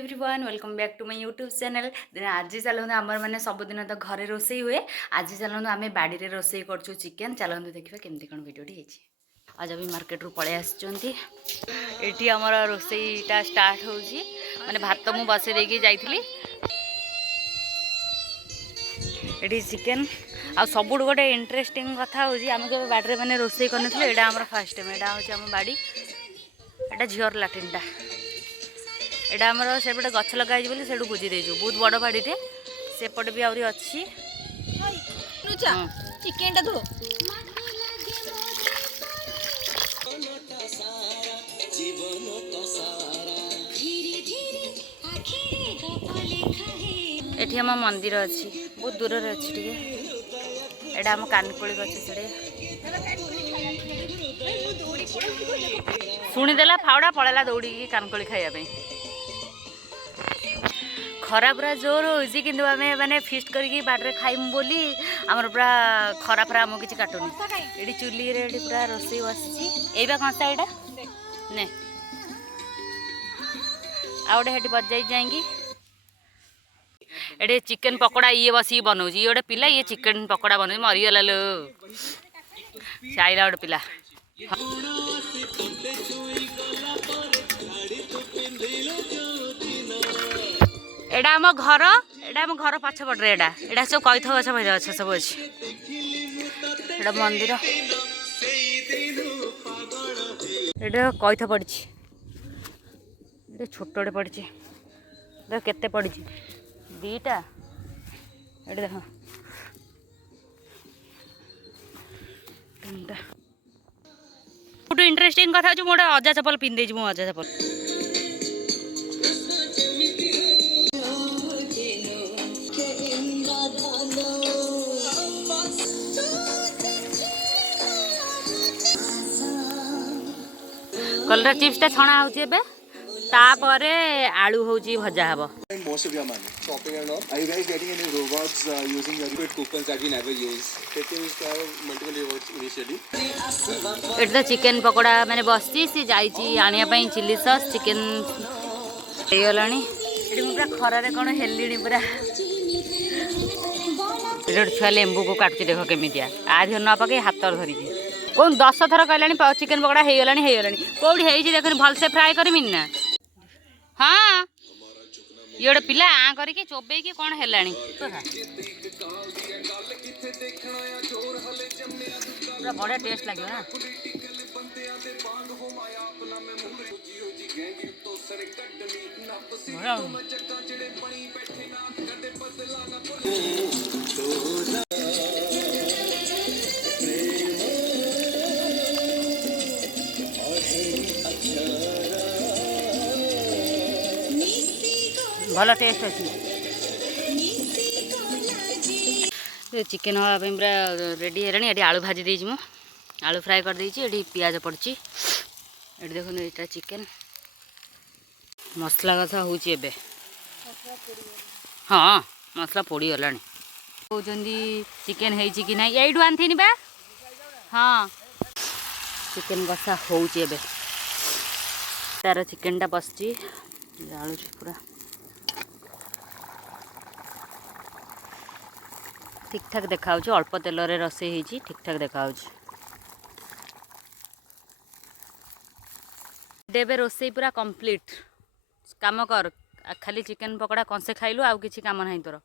Everyone welcome back to my YouTube channel. आज चलते आमर मैंने सबुदिन तो घरे रोसे हुए। आज चलते आम बाड़ी में रोसे कर चिकेन। चलते देखा केमती कौन भिडियोटी आज अभी मार्केट रू पलि आसी आमर रोसईटा स्टार्ट हो माने भात मु बसई देकी जाइली ये चिकेन आ सब गोटे इंटरेस्टिंग कथा हूँ आम जब बाड़ी मैंने रोसे करनी यहाँ फास्ट टाइम यहाँ हूँ आम बाड़ी एटा झीर लाट्रिनटा एटा आमर सेपटे गछ लगाई बोली से बुझी देजु बहुत बड़ बाड़ीटे सेपटे भी आहरी अच्छी चिकेन टा धो एठी आम मंदिर अच्छी बहुत दूर रे अच्छी टिके एटा आम कानकोली गछ से शुणीदेला फावड़ा पड़ेला दौड़ी कानकोली खाइबा खरा पूरा जोर होती कि आम मैंने फिस्ट करके बाटे खाइमु बोली आमर पूरा खरा फरा आमको किसी काटुनी ये चुली रे पूरा रोसई बसी एबा कंसा यहाँ ने आउटे हेटी बजाई जाएंगी ये चिकेन पकोड़ा ये बस बनाऊँ ये गोटे पिला ये चिकेन पकोड़ा बनाऊँ मरीगला लो आईला गोटे पिला एडा आम घर पछपटे एडा सब कैथ गछ भैर गछ सब अच्छे एडा मंदिर एडा कैथ पड़ी छोटे पड़ी देख केते पड़ी दीटा ये देख तीनटा गोटे इंटरेस्टिंग कथा हूँ मोटे अजा चपल पिंधे मु अजा चपल कलर चिप्सटा छणा होपर आलू हूँ भजा हम Most of your money. Shopping and all. Are you guys getting any rewards using your Good coupons that we never use. Taking multiple rewards initially. ये तो चिकेन पकोड़ा मैंने बसची सी जाइए आने चिली सॉस चिकेन गला पूरा खरारे कौन हेली पूरा गोटे छुआ लेंबू को काटुची देख केमिया आधि न पकई हाथ धरिकी कौन 10 थर कहला चिकेन पकोड़ा होगला कौटी है देख भलसे फ्राए करमी ना हाँ ये गोटे पिला आ करके चोबे कि कौन है पूरा बढ़िया टेस्ट लगे ना भल टेस्ट अच्छी चिकेन हाँपाई पूरा रेडी है ये आलू भाजी देती मु आलू फ्राए कर देती ये पियाज पड़ी ये देखो यहाँ चिकेन मसला कथा हूँ हाँ मसला पोड़गला कहते चिकेन है कि ना यू आनी बा हाँ चिकेन कषा हूँ तार चिकेनटा बसची जालू पूरा ठीक ठाक देखा अल्प तेल रे रोसई होती ठीक ठाक देखा देवे रोसई पूरा कंप्लीट काम कर खाली चिकेन पकोड़ा कंसे खाइलु आउ किछि काम नहीं तोर।